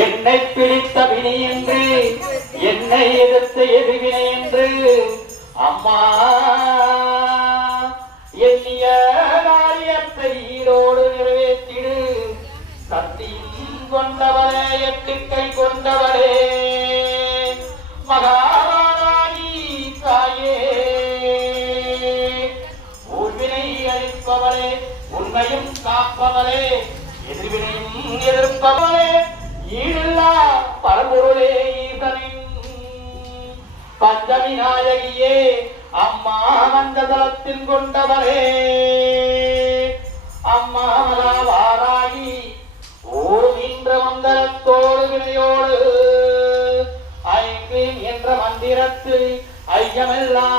என்னை பிடித்த வினை என்று என்னை எதிர்த்த எதிர்வினை என்று அம்மா எண்ணிய காரியத்தை ஈரோடு நிறைவேற்றிடு. சக்தியும் கொண்டவரே, எட்டுக்கை கொண்டவரே, மகாராணி தாயே, ஊழ்வினை அளிப்பவளே, உண்மையும் காப்பவளே, எதிர்வினையும் எதிர்ப்பவளே, ஈடில்லா பரம்பொருளே, ஈசனின் பஞ்சமி நாயகியே, அம்மா மந்ததளத்தில் கொண்டவரே, அம்மா மலாவாராகி ஓடும் என்ற மந்திரத்தோடு வினையோடு ஐந்து என்ற மந்திரத்தில் ஐயமெல்லாம்